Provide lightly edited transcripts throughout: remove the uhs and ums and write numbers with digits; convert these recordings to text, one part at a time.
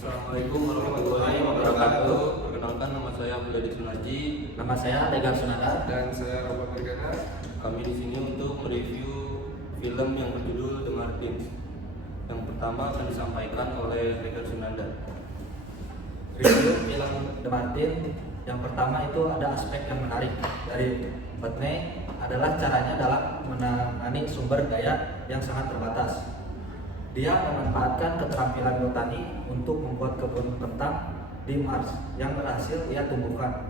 Assalamualaikum warahmatullahi wabarakatuh. Perkenalkan, nama saya Abdul Sunarji. Nama saya Legar Sunada. Dan saya Robert Bergana. Kami di sini untuk mereview film yang berjudul The Martins. Yang pertama akan disampaikan oleh Legar Sunada. Review film The Martin. Yang pertama itu ada aspek yang menarik dari Whitney adalah caranya dalam menangani sumber daya yang sangat terbatas. Dia memanfaatkan keterampilan botani untuk membuat kebun kentang di Mars yang berhasil ia tumbuhkan.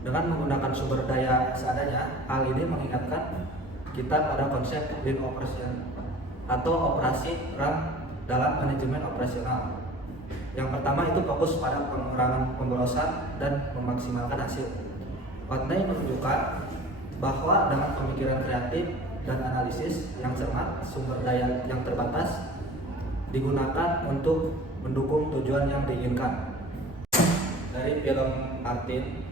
Dengan menggunakan sumber daya seadanya, hal ini mengingatkan kita pada konsep lean operation atau operasi RAM dalam manajemen operasional. Yang pertama itu fokus pada pengurangan pemborosan dan memaksimalkan hasil. Whitney menunjukkan bahwa dengan pemikiran kreatif dan analisis yang cermat, sumber daya yang terbatas digunakan untuk mendukung tujuan yang diinginkan. Dari film Martin,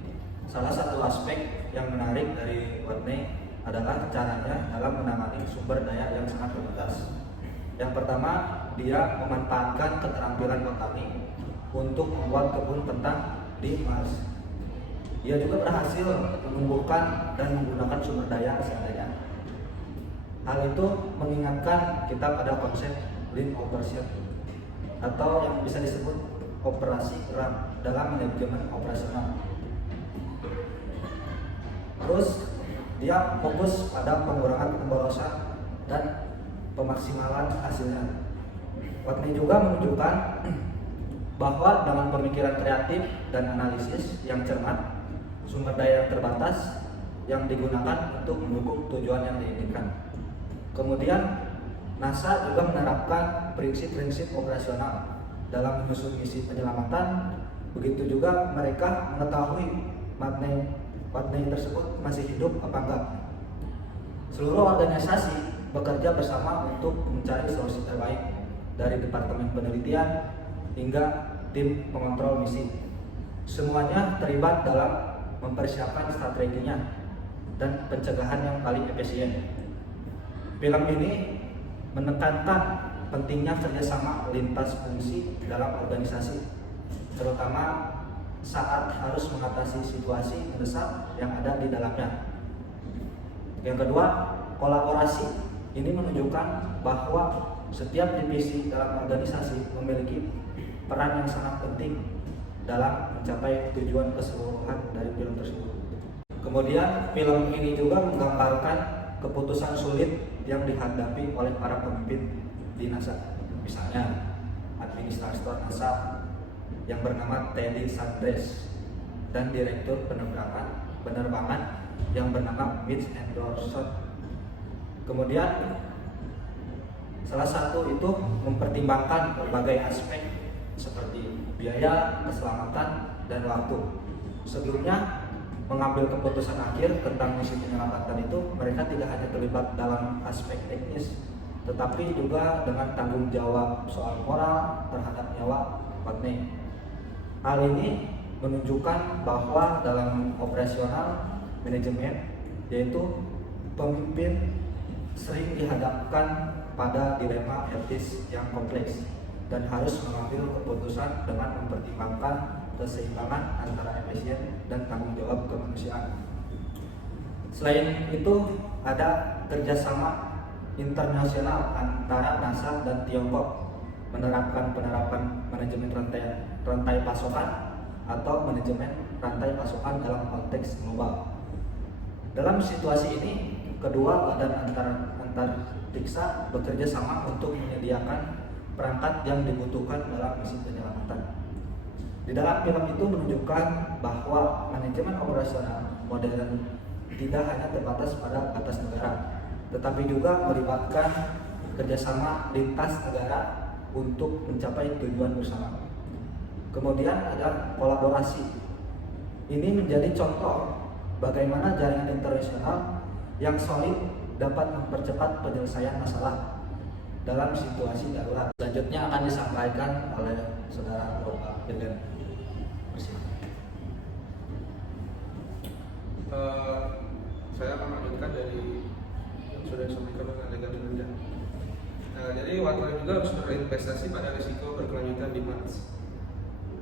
salah satu aspek yang menarik dari Whitney adalah caranya dalam menangani sumber daya yang sangat terbatas. Yang pertama, dia memanfaatkan keterampilan botani untuk membuat kebun kentang di Mars. Ia juga berhasil menumbuhkan dan menggunakan sumber daya seadanya. Hal itu mengingatkan kita pada konsep lean operation atau yang bisa disebut operasi RAM dalam manajemen operasional. Terus dia fokus pada pengurangan pemborosan dan pemaksimalan hasilnya. Whitney juga menunjukkan bahwa dengan pemikiran kreatif dan analisis yang cermat, sumber daya yang terbatas yang digunakan untuk mendukung tujuan yang diinginkan. Kemudian NASA juga menerapkan prinsip-prinsip operasional dalam menyusun misi penyelamatan. Begitu juga mereka mengetahui Whitney tersebut masih hidup apa enggak. Seluruh organisasi bekerja bersama untuk mencari solusi terbaik, dari departemen penelitian hingga tim pengontrol misi. Semuanya terlibat dalam mempersiapkan strateginya dan pencegahan yang paling efisien. Film ini menekankan pentingnya kerjasama lintas fungsi dalam organisasi, terutama saat harus mengatasi situasi mendesak yang ada di dalamnya. Yang kedua, kolaborasi. Ini menunjukkan bahwa setiap divisi dalam organisasi memiliki peran yang sangat penting dalam mencapai tujuan keseluruhan dari film tersebut. Kemudian film ini juga menggambarkan keputusan sulit yang dihadapi oleh para pemimpin di NASA. Misalnya administrator NASA yang bernama Teddy Sanders dan direktur penerbangan yang bernama Mitch Anderson. Kemudian salah satu itu mempertimbangkan berbagai aspek seperti biaya, keselamatan, dan waktu. Sebelumnya mengambil keputusan akhir tentang misi penyelamatan itu, mereka tidak hanya terlibat dalam aspek teknis, tetapi juga dengan tanggung jawab soal moral terhadap nyawa Whitney. Hal ini menunjukkan bahwa dalam operasional manajemen, yaitu pemimpin sering dihadapkan pada dilema etis yang kompleks dan harus mengambil keputusan dengan mempertimbangkan keseimbangan antara efisien dan tanggung jawab kemanusiaan. Selain itu, ada kerjasama internasional antara NASA dan Tiongkok menerapkan manajemen rantai pasokan atau manajemen rantai pasokan dalam konteks global. Dalam situasi ini, kedua badan antariksa bekerja sama untuk menyediakan perangkat yang dibutuhkan dalam misi penyelamatan. Di dalam film itu menunjukkan bahwa manajemen operasional modern tidak hanya terbatas pada batas negara, tetapi juga melibatkan kerjasama lintas negara untuk mencapai tujuan bersama. Kemudian ada kolaborasi. Ini menjadi contoh bagaimana jaringan internasional yang solid dapat mempercepat penyelesaian masalah dalam situasi darurat. Selanjutnya akan disampaikan oleh Saudara Robert Bergana. Saya akan melanjutkan dari yang sudah disampaikan oleh Legar Sunada. Jadi Whitney juga harus berinvestasi pada risiko berkelanjutan di Mars.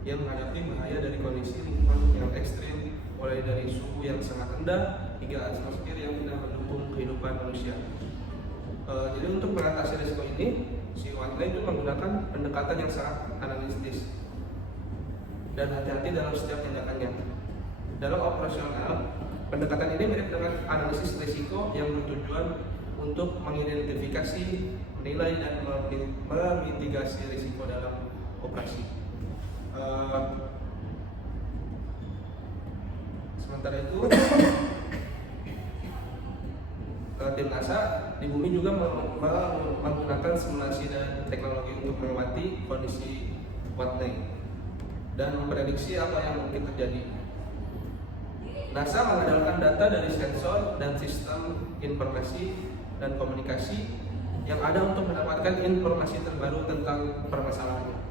yang menghadapi bahaya dari kondisi lingkungan yang ekstrim, mulai dari suhu yang sangat rendah hingga atmosfer yang tidak mendukung kehidupan manusia. Jadi untuk mengatasi risiko ini, si Whiteley itu menggunakan pendekatan yang sangat analitis dan hati-hati dalam setiap tindakannya. Dalam operasional, pendekatan ini mirip dengan analisis risiko yang bertujuan untuk mengidentifikasi, menilai, dan memitigasi risiko dalam operasi. Sementara itu, tim NASA di bumi juga menggunakan simulasi dan teknologi untuk mengamati kondisi Whiteley dan memprediksi apa yang mungkin terjadi. NASA mengandalkan data dari sensor dan sistem informasi dan komunikasi yang ada untuk mendapatkan informasi terbaru tentang permasalahannya.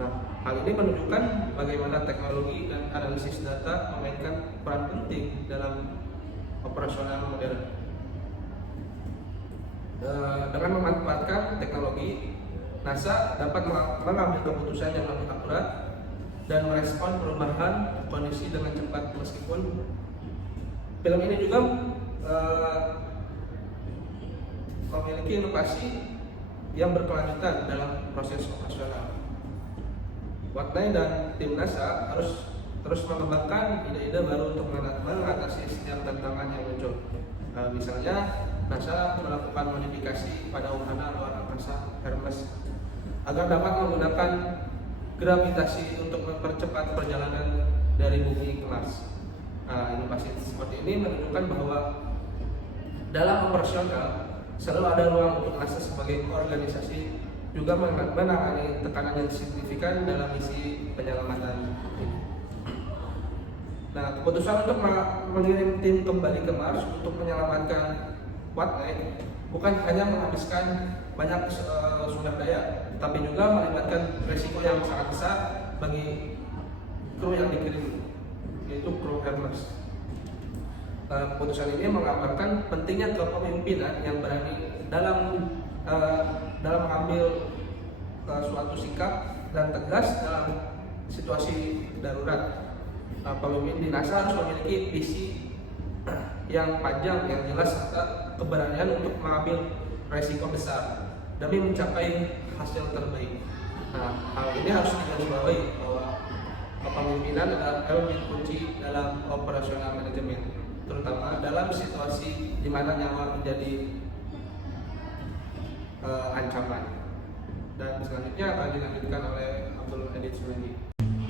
Nah, hal ini menunjukkan bagaimana teknologi dan analisis data memainkan peran penting dalam operasional modern. Dengan memanfaatkan teknologi, NASA dapat mengambil keputusan yang lebih akurat dan merespon perubahan kondisi dengan cepat. Meskipun film ini juga memiliki inovasi yang berkelanjutan dalam proses operasional. Whiteley dan tim NASA harus terus mengembangkan ide-ide baru untuk mengatasi setiap tantangan yang muncul. Misalnya, NASA melakukan modifikasi pada wahana luar angkasa Hermes agar dapat menggunakan gravitasi untuk mempercepat perjalanan dari bumi ke Mars. Inovasi seperti ini menunjukkan bahwa dalam operasional selalu ada ruang untuk NASA sebagai organisasi juga menangani tekanan yang signifikan dalam misi penyelamatan ini. Nah, keputusan untuk mengirim tim kembali ke Mars untuk menyelamatkan Whiteley bukan hanya menghabiskan banyak sumber daya, tapi juga melibatkan risiko yang sangat besar bagi kru yang dikirim, yaitu kru Hermes. Keputusan ini menggambarkan pentingnya kepemimpinan yang berani dalam mengambil suatu sikap dan tegas dalam situasi darurat. Pemimpin di NASA harus memiliki visi yang panjang, yang jelas, serta keberanian untuk mengambil resiko besar demi mencapai hasil terbaik. Hal ini harus digarisbawahi bahwa kepemimpinan adalah elemen kunci dalam operasional manajemen, terutama dalam situasi di mana nyawa menjadi ancaman. Dan selanjutnya akan dilanjutkan oleh Abdul Edit Sulendi.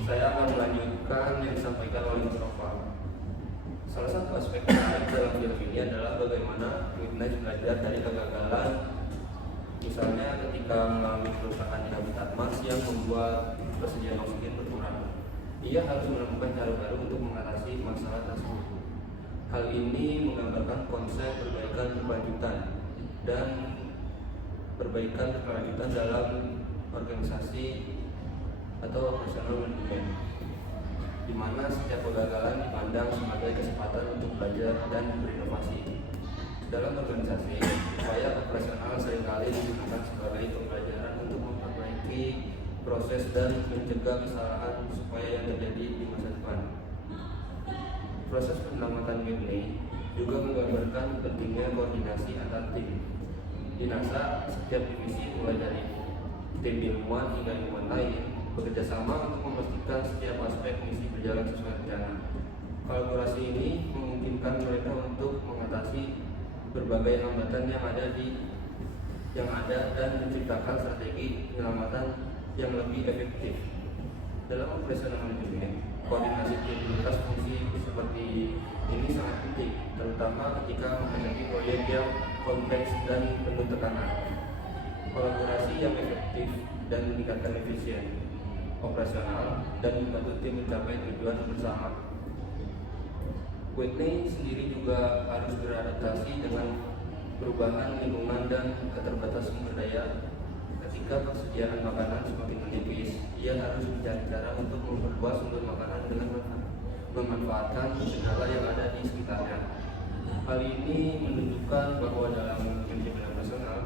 Saya akan melanjutkan yang disampaikan oleh Mas Nova. Salah satu aspek menarik dalam film ini adalah bagaimana Whiteley belajar dari kegagalan, misalnya ketika mengalami kerusakan di habitat Mars yang membuat persediaan oksigen berkurang. Ia harus menemukan cara baru untuk mengatasi masalah tersebut. Hal ini menggambarkan konsep perbaikan berkelanjutan dan perbaikan berkelanjutan dalam organisasi atau operasional manajemen, di mana setiap kegagalan dipandang sebagai kesempatan untuk belajar dan berinovasi. Dalam organisasi, upaya operasional seringkali digunakan sebagai pembelajaran untuk memperbaiki proses dan mencegah kesalahan supaya yang terjadi di masa depan. Proses penyelamatan Whiteley juga menggambarkan pentingnya koordinasi antar tim. Di NASA, setiap divisi mulai dari tim ilmuwan hingga ilmuwan lain bekerja sama untuk memastikan setiap aspek misi berjalan sesuai rencana. Kolaborasi ini memungkinkan mereka untuk mengatasi berbagai hambatan yang ada dan menciptakan strategi penyelamatan yang lebih efektif. Dalam operasional manajemen, koordinasi tim lintas fungsi seperti ini sangat penting, terutama ketika menghadapi proyek yang kompleks dan penuh tekanan. Kolaborasi yang efektif dan meningkatkan efisien operasional dan membantu tim mencapai tujuan bersama. Whiteley sendiri juga harus beradaptasi dengan perubahan lingkungan dan keterbatasan sumber daya. Ketika persediaan makanan semakin menipis, ia harus mencari cara untuk memperluas sumber makanan dengan memanfaatkan segala yang ada di sekitarnya. Hal ini menunjukkan bahwa dalam manajemen operasional,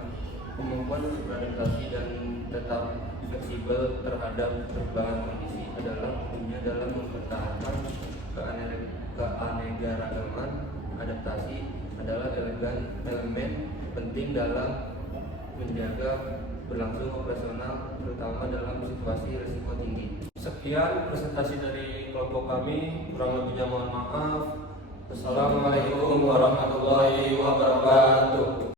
kemampuan untuk beradaptasi dan tetap fleksibel terhadap perubahan kondisi dalam mempertahankan keanekaragaman. Adaptasi adalah elemen penting dalam menjaga berlangsung operasional, terutama dalam situasi risiko tinggi. Sekian presentasi dari kelompok kami, kurang lebihnya mohon maaf. Wassalamualaikum warahmatullahi wabarakatuh.